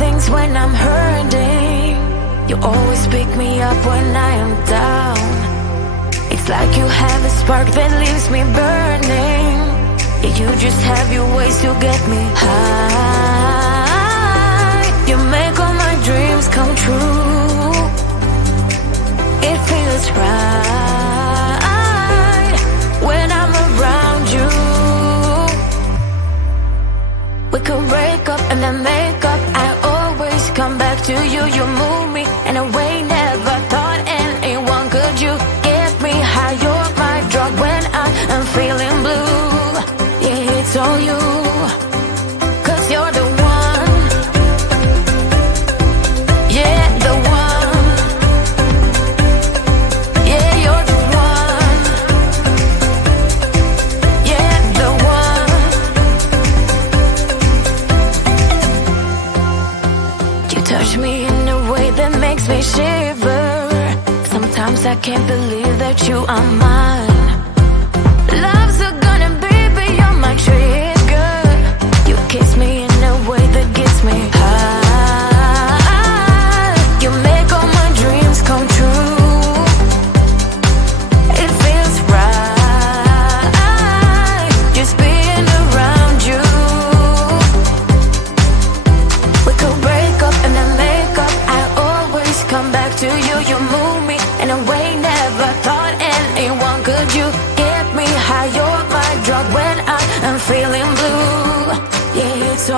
things when I'm hurting. You always pick me up when I am down. It's like you have a spark that leaves me burning. Yeah, you just have your ways to get me high. You make all my dreams come true. It feels right when I'm around you. We could break up and then make up. I always come back to you. You move me in a way never thought anyone could. You get me high. You're my drug when I am feeling blue. Yeah, it's all you, 'cause you're the one. Yeah, the one. Yeah, you're the one. Yeah, the one. You touch me in a way that makes me shiver. Sometimes I can't believe that you are mine. Love's gonna be beyond my trigger. You kiss me in a way that gets me high. You make all my dreams come true. It feels right just being around you. We could break up and then make up. I always come back to you. You move me in a way never thought anyone could. You get me high. You're my drug when I am feeling blue. Yeah, it's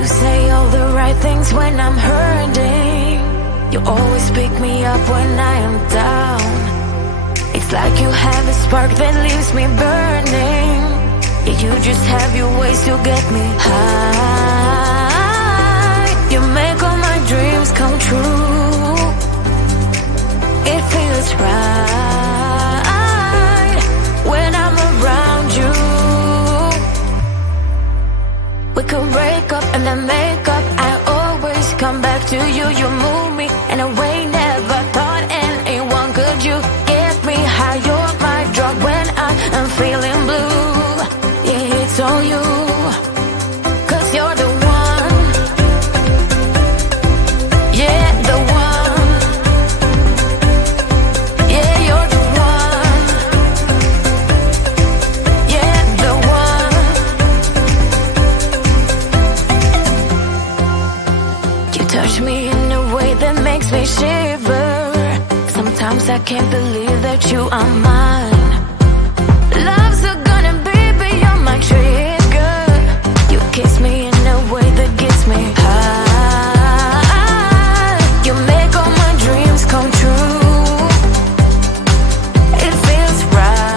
You say all the right things when I'm hurting. You always pick me up when I am down. It's like you have a spark that leaves me burning. Yeah, you just have your ways to get me high. You make all my dreams come true. It feels right when I'm around you. We could break up and then make up. I always come back to you. You move me in a way never thought anyone could. You get me high. You're my drug when I am feeling blue. Yeah, it's all you, 'cause you're the one. Yeah, the one. Yeah, you're the one. Yeah, the one. You touch me in a way that makes me shiver. Sometimes I can't believe that you are mine. Love's gonna be beyond my trigger. You kiss me in a way that gets me high. You make all my dreams come true. It feels right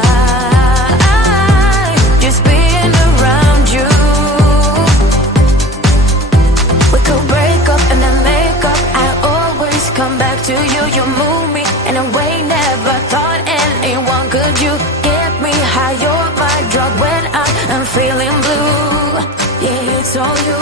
just being around you. We could break up and then make up. I always come back to you. You move me in a way never thought anyone could. You get me high. You're my drug when I am feeling blue. Yeah, it's all you.